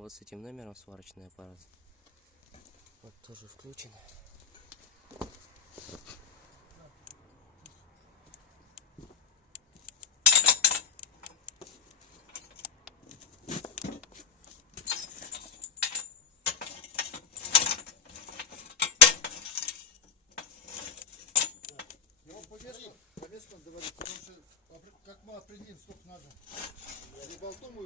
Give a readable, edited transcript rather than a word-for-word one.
вот с этим номером сварочный аппарат. Вот тоже включен. По месту говорить, потому что как мы определим, сколько надо. Не болтом